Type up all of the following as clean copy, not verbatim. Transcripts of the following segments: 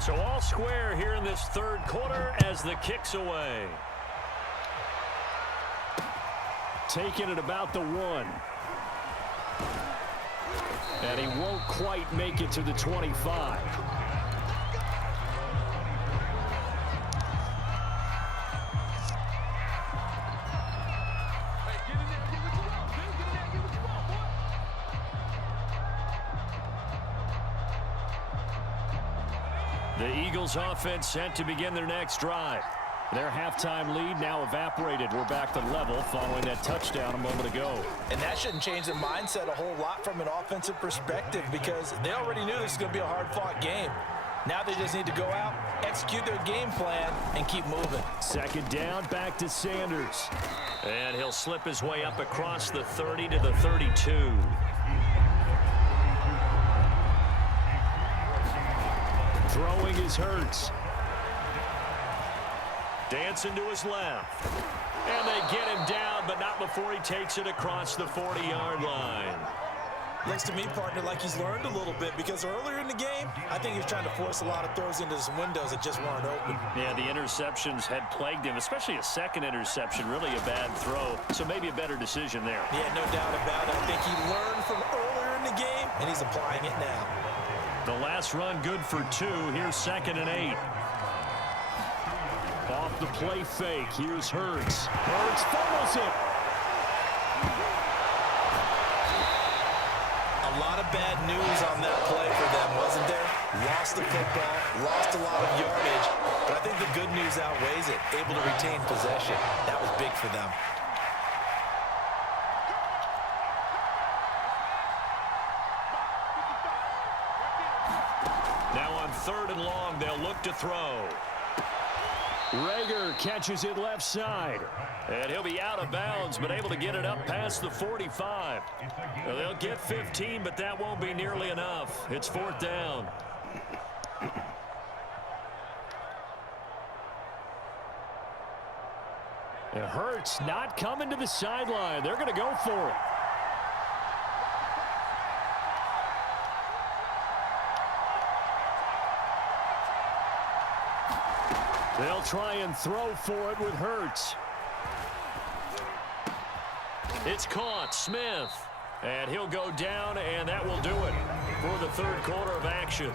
So all square here in this third quarter as the kick's away. Taking it about the 1. And he won't quite make it to the 25. The Eagles offense set to begin their next drive. Their halftime lead now evaporated. We're back to level following that touchdown a moment ago. And that shouldn't change their mindset a whole lot from an offensive perspective because they already knew this was going to be a hard-fought game. Now they just need to go out, execute their game plan, and keep moving. Second down, back to Sanders. And he'll slip his way up across the 30 to the 32. Throwing is Hurts. Dancing to his left. And they get him down, but not before he takes it across the 40-yard line. Looks to me, partner, like he's learned a little bit because earlier in the game, I think he was trying to force a lot of throws into some windows that just weren't open. Yeah, the interceptions had plagued him, especially a second interception, really a bad throw. So maybe a better decision there. Yeah, no doubt about it. I think he learned from earlier in the game, and he's applying it now. The last run good for 2. Here's 2nd and 8. Off the play fake. Here's Hurts. Hurts fumbles it. A lot of bad news on that play for them, wasn't there? Lost the football, lost a lot of yardage, but I think the good news outweighs it. Able to retain possession. That was big for them. Now on 3rd and long, they'll look to throw. Rager catches it left side. And he'll be out of bounds, but able to get it up past the 45. Well, they'll get 15, but that won't be nearly enough. It's 4th down. It hurts not coming to the sideline. They're going to go for it. They'll try and throw for it with Hurts. It's caught. Smith. And he'll go down, and that will do it for the third quarter of action.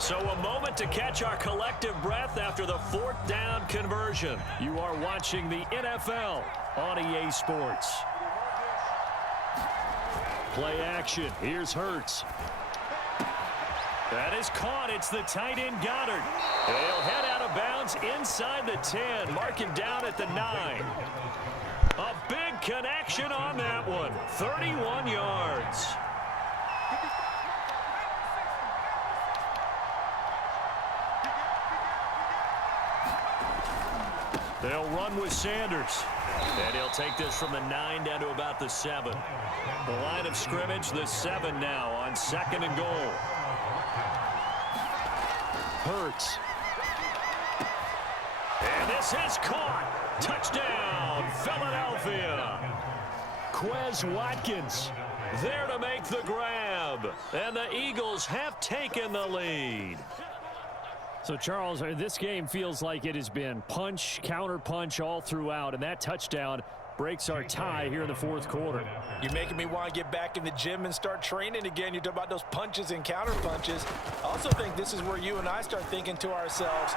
So a moment to catch our collective breath after the 4th down conversion. You are watching the NFL on EA Sports. Play action. Here's Hurts. That is caught. It's the tight end Goddard. He'll head out of bounds inside the 10. Mark him down at the 9. A big connection on that one. 31 yards. They'll run with Sanders. And he'll take this from the 9 down to about the 7. The line of scrimmage, the 7 now on 2nd and goal. Hurts. And this is caught. Touchdown, Philadelphia. Quez Watkins there to make the grab. And the Eagles have taken the lead. So, Charles, this game feels like it has been punch, counter-punch all throughout, and that touchdown breaks our tie here in the 4th quarter. You're making me want to get back in the gym and start training again. You talk about those punches and counter-punches. I also think this is where you and I start thinking to ourselves,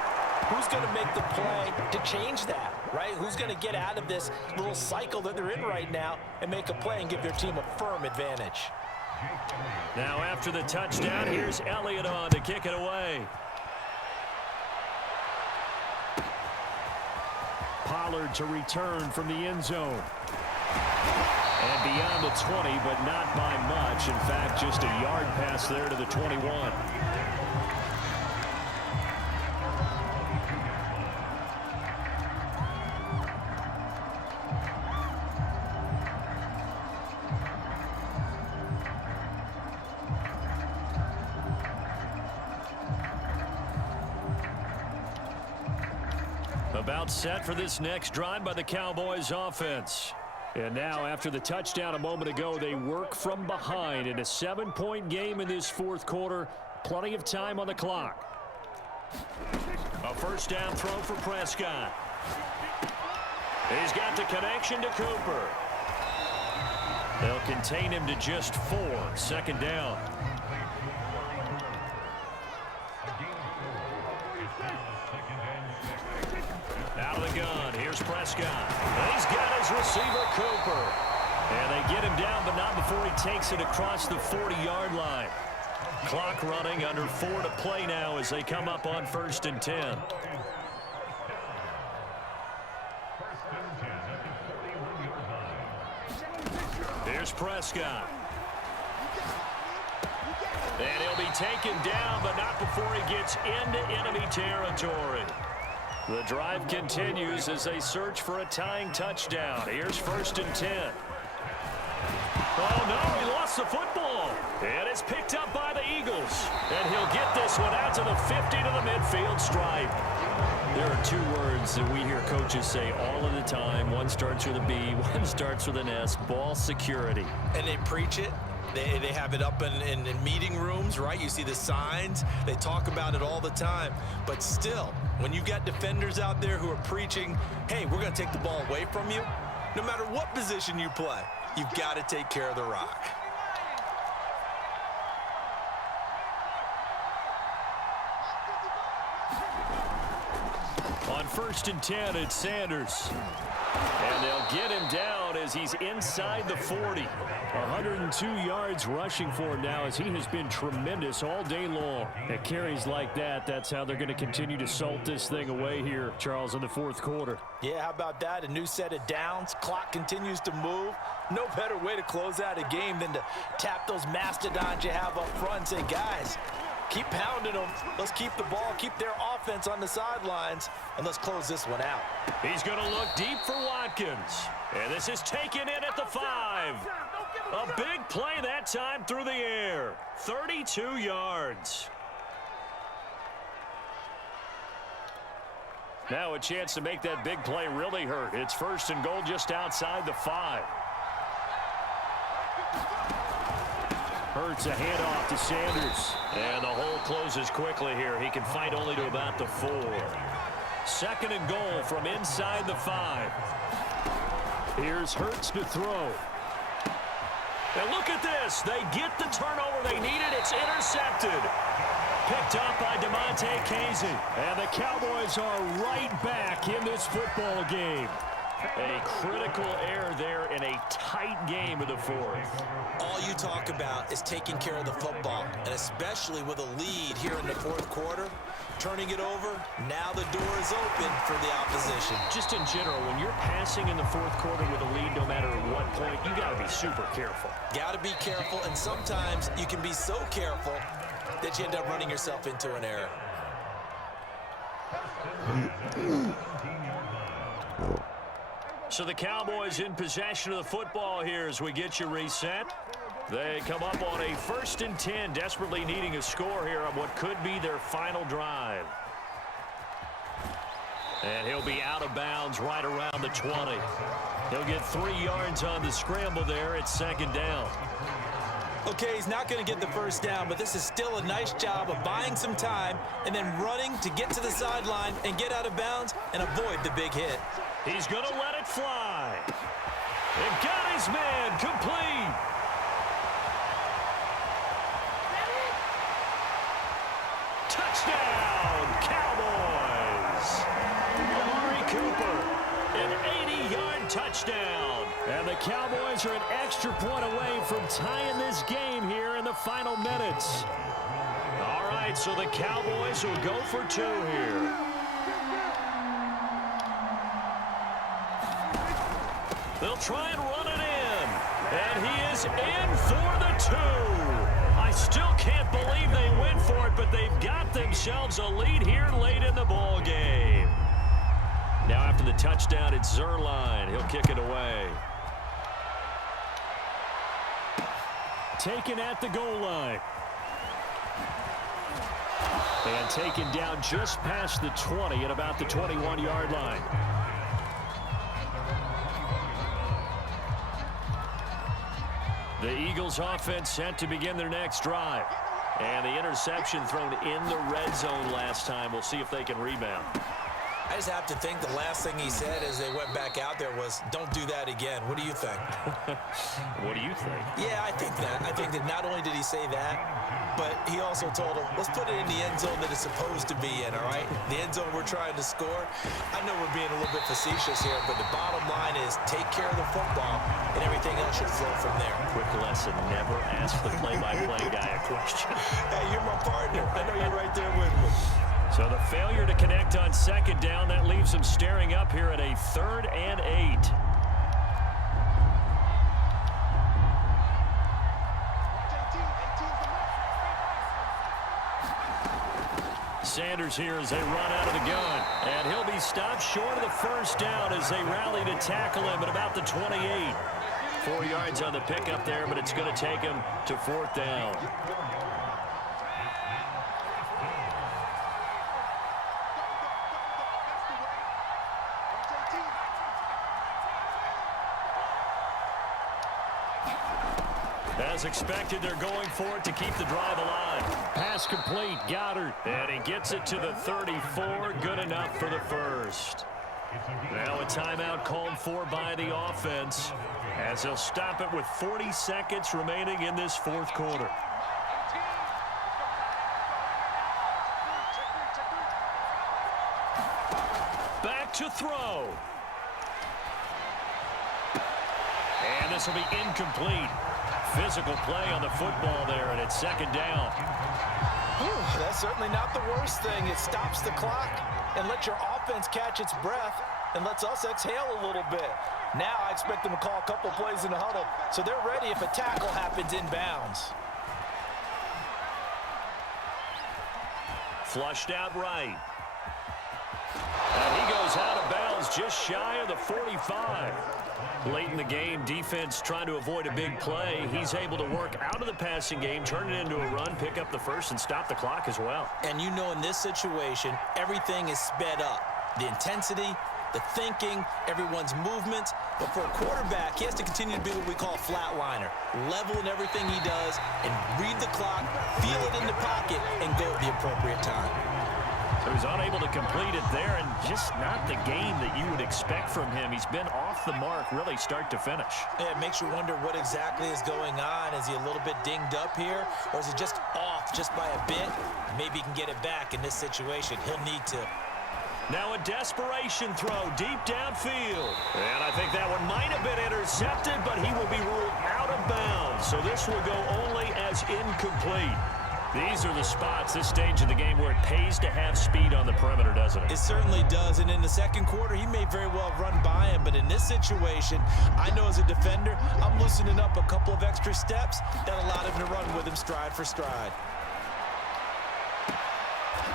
who's going to make the play to change that, right? Who's going to get out of this little cycle that they're in right now and make a play and give their team a firm advantage? Now after the touchdown, here's Elliott on to kick it away. Pollard to return from the end zone. And beyond the 20, but not by much. In fact, just a yard pass there to the 21. About set for this next drive by the Cowboys offense. And now after the touchdown a moment ago, they work from behind in a 7-point game in this 4th quarter. Plenty of time on the clock. A first down throw for Prescott. He's got the connection to Cooper. They'll contain him to just 4. Second down. Out of the gun. Here's Prescott. He's got his receiver, Cooper. And they get him down, but not before he takes it across the 40-yard line. Clock running, under 4 to play now as they come up on 1st and 10. Here's Prescott. And he'll be taken down, but not before he gets into enemy territory. The drive continues as they search for a tying touchdown. Here's 1st and 10. Oh, no, he lost the football. And it's picked up by the Eagles. And he'll get this one out to the 50 to the midfield stripe. There are 2 words that we hear coaches say all of the time. One starts with a B, one starts with an S, ball security. And they preach it. They have it up in meeting rooms, right? You see the signs. They talk about it all the time. But still, when you've got defenders out there who are preaching, hey, we're going to take the ball away from you, no matter what position you play, you've got to take care of the rock. On 1st and 10, it's Sanders. And they'll get him down as he's inside the 40. 102 yards rushing for him now as he has been tremendous all day long. At carries like that, that's how they're going to continue to salt this thing away here, Charles, in the 4th quarter. Yeah, how about that? A new set of downs. Clock continues to move. No better way to close out a game than to tap those mastodons you have up front and say, guys, keep pounding them. Let's keep the ball, keep their offense on the sidelines, and let's close this one out. He's going to look deep for Watkins. And this is taken in at the 5. A big play that time through the air. 32 yards. Now a chance to make that big play really hurt. It's 1st and goal just outside the 5. Hurts a handoff to Sanders. And the hole closes quickly here. He can fight only to about the 4. 2nd and goal from inside the 5. Here's Hurts to throw. And look at this. They get the turnover they needed. It's intercepted. Picked up by DeMonte Casey. And the Cowboys are right back in this football game. A critical error there in a tight game of the 4th. All you talk about is taking care of the football, and especially with a lead here in the 4th quarter, turning it over, now the door is open for the opposition. Just in general, when you're passing in the 4th quarter with a lead, no matter at what point, you got to be super careful. Got to be careful, and sometimes you can be so careful that you end up running yourself into an error. So the Cowboys in possession of the football here as we get you reset. They come up on a 1st and 10, desperately needing a score here on what could be their final drive. And he'll be out of bounds right around the 20. He'll get 3 yards on the scramble there. It's 2nd down. Okay, he's not going to get the 1st down, but this is still a nice job of buying some time and then running to get to the sideline and get out of bounds and avoid the big hit. He's going to let it fly. And got his man complete. Touchdown, Cowboys. Amari Cooper, an 80-yard touchdown. And the Cowboys are an extra point away from tying this game here in the final minutes. All right, so the Cowboys will go for 2 here. They'll try and run it in. And he is in for the 2. I still can't believe they went for it, but they've got themselves a lead here late in the ball game. Now after the touchdown, it's Zerline. He'll kick it away. Taken at the goal line. And taken down just past the 20 at about the 21-yard line. The Eagles offense set to begin their next drive. And the interception thrown in the red zone last time. We'll see if they can rebound. I just have to think the last thing he said as they went back out there was, don't do that again. What do you think? What do you think? Yeah, I think that. I think that not only did he say that, but he also told him, let's put it in the end zone that it's supposed to be in, all right? The end zone we're trying to score. I know we're being a little bit facetious here, but the bottom line is take care of the football, and everything else should flow from there. Quick lesson, never ask the play-by-play guy a question. Hey, you're my partner. I know you're right there with me. So the failure to connect on second down, that leaves them staring up here at a 3rd and 8. Sanders here as they run out of the gun. And he'll be stopped short of the first down as they rally to tackle him at about the 28. 4 yards on the pickup there, but it's going to take him to 4th down. As expected, they're going for it to keep the drive alive. Pass complete, Goddard. And he gets it to the 34. Good enough for the first. Now a timeout called for by the offense as they'll stop it with 40 seconds remaining in this 4th quarter. Back to throw. And this will be incomplete. Physical play on the football there, and it's 2nd down. Whew, that's certainly not the worst thing. It stops the clock and lets your offense catch its breath and lets us exhale a little bit. Now I expect them to call a couple plays in the huddle, so they're ready if a tackle happens inbounds. Flushed out right. And he goes out of bounds just shy of the 45. Late in the game, defense trying to avoid a big play. He's able to work out of the passing game, turn it into a run, pick up the first, and stop the clock as well. And you know in this situation, everything is sped up. The intensity, the thinking, everyone's movements. But for a quarterback, he has to continue to be what we call a flatliner. Level in everything he does and read the clock, feel it in the pocket, and go at the appropriate time. So he's unable to complete it there, and just not the game that you would expect from him. He's been off the mark really start to finish. Yeah, it makes you wonder what exactly is going on. Is he a little bit dinged up here, or is he just off just by a bit? Maybe he can get it back in this situation. He'll need to. Now a desperation throw deep downfield. And I think that one might have been intercepted, but he will be ruled out of bounds. So this will go only as incomplete. These are the spots, this stage of the game, where it pays to have speed on the perimeter, doesn't it? It certainly does, and in the second quarter, he may very well run by him, but in this situation, I know as a defender, I'm loosening up a couple of extra steps that allowed him to run with him stride for stride.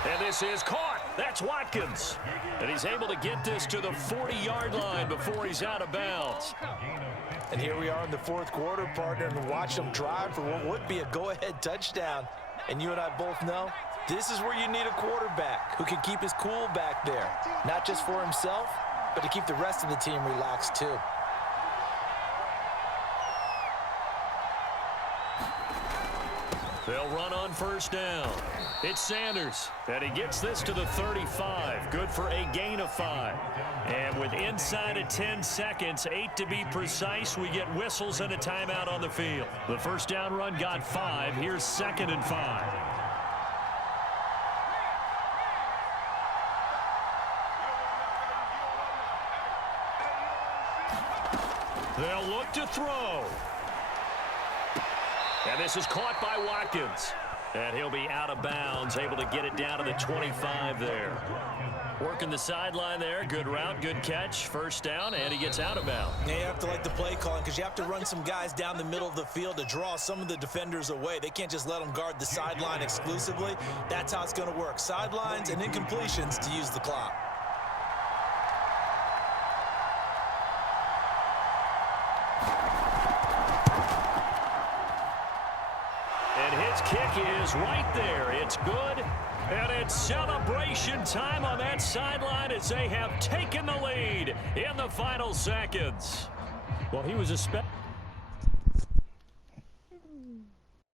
And this is caught. That's Watkins. And he's able to get this to the 40-yard line before he's out of bounds. And here we are in the 4th quarter, partner, and watch him drive for what would be a go-ahead touchdown. And you and I both know this is where you need a quarterback who can keep his cool back there, not just for himself, but to keep the rest of the team relaxed too. They'll run on first down. It's Sanders, and he gets this to the 35. Good for a gain of 5. And with inside of 10 seconds, 8 to be precise, we get whistles and a timeout on the field. The first down run got 5. Here's 2nd and 5. They'll look to throw. And this is caught by Watkins. And he'll be out of bounds, able to get it down to the 25 there. Working the sideline there. Good route, good catch. First down, and he gets out of bounds. Yeah, you have to like the play calling because you have to run some guys down the middle of the field to draw some of the defenders away. They can't just let them guard the sideline exclusively. That's how it's going to work. Sidelines and incompletions to use the clock. Kick is right there. It's good. And it's celebration time on that sideline as they have taken the lead in the final seconds. Well, he was a